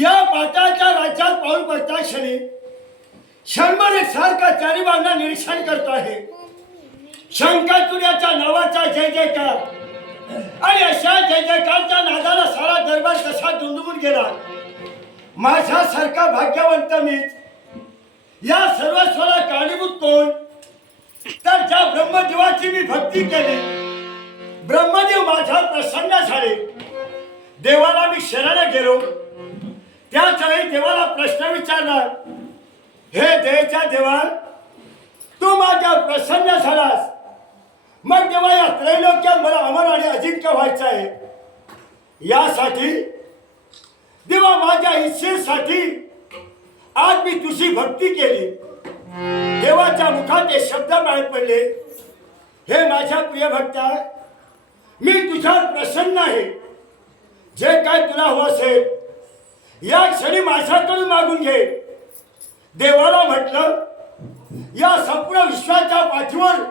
या पाताळच्या राज्यात पाऊल पडता क्षणी शंभर एक सारखा चारी बाजूला निरीक्षण करतो आहे. शंकरचूड्याच्या नावाचा जय जयकार आणि अशा जय जयकारच्या नादाला सारा दरबार कसा दुमदुमून गेला. माझ्यासारखा भाग्यवंत मीच. या सर्वस्वाला कारणीभूत कोण? तर ज्या ब्रह्मदेवाची मी भक्ती केली, ब्रह्मदेव माझ्यावर प्रसन्न झाले. देवाला मी शरण गेलो. त्याच वेळी देवाला प्रश्न विचारला, हे देवाच्या देवा, तू माझ्या प्रसन्न झालास, मग देवा या त्रैलोक्यात मला अमर आणि अजिंक्य व्हायचं आहे. यासाठी देवा माझ्या इच्छेसाठी आज मी तुझी भक्ती केली. देवाच्या मुखात हे शब्द बाहेर पडले, हे माझ्या प्रिय भक्ता, मी तुझ्यावर प्रसन्न आहे. जे काय तुला हवं असेल या क्षणी माझ्याकडून मागून घे. देवाला म्हटलं, या संपूर्ण विश्वाच्या पाठीवर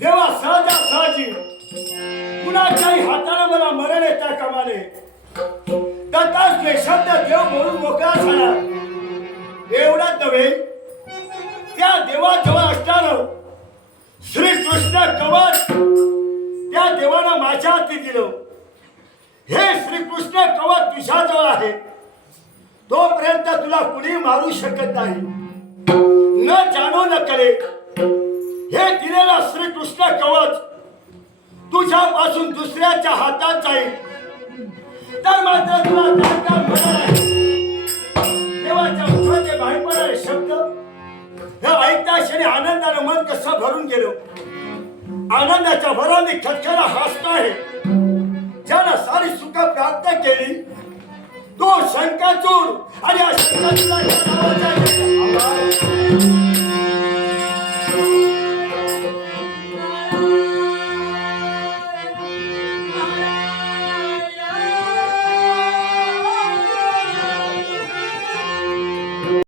देवा सहजासहजी कुणाच्याही हाताने मला मरण येता कामा नये. तथाच ते शब्द देव बोलून मोकळा झाला. एवढाच नव्हे, त्या देवाजवळ असणारं श्रीकृष्ण कवच त्या देवानं माझ्या हाती दिलं. हे श्रीकृष्ण कवच तुझ्याजवळ आहे, तोपर्यंत तुला कुणी मारू शकत नाही. न जाणो न करे हे दिलेला श्रीकृष्ण कवच तुझ्यापासून दुसऱ्याच्या हातात जाईल तर मात्र तुला जाणकार होणार आहे. देवाच्या मुखाचे बाहेर पडणारे शब्द हे ऐकता क्षणी आनंदानं मन कसं भरून गेलो. आनंदाच्या भराने खटखरा हसतो आहे. ज्यानं सारी सुख प्राप्त केली तो शंकाचूर आणि या शंकाचूराच्या नावाचा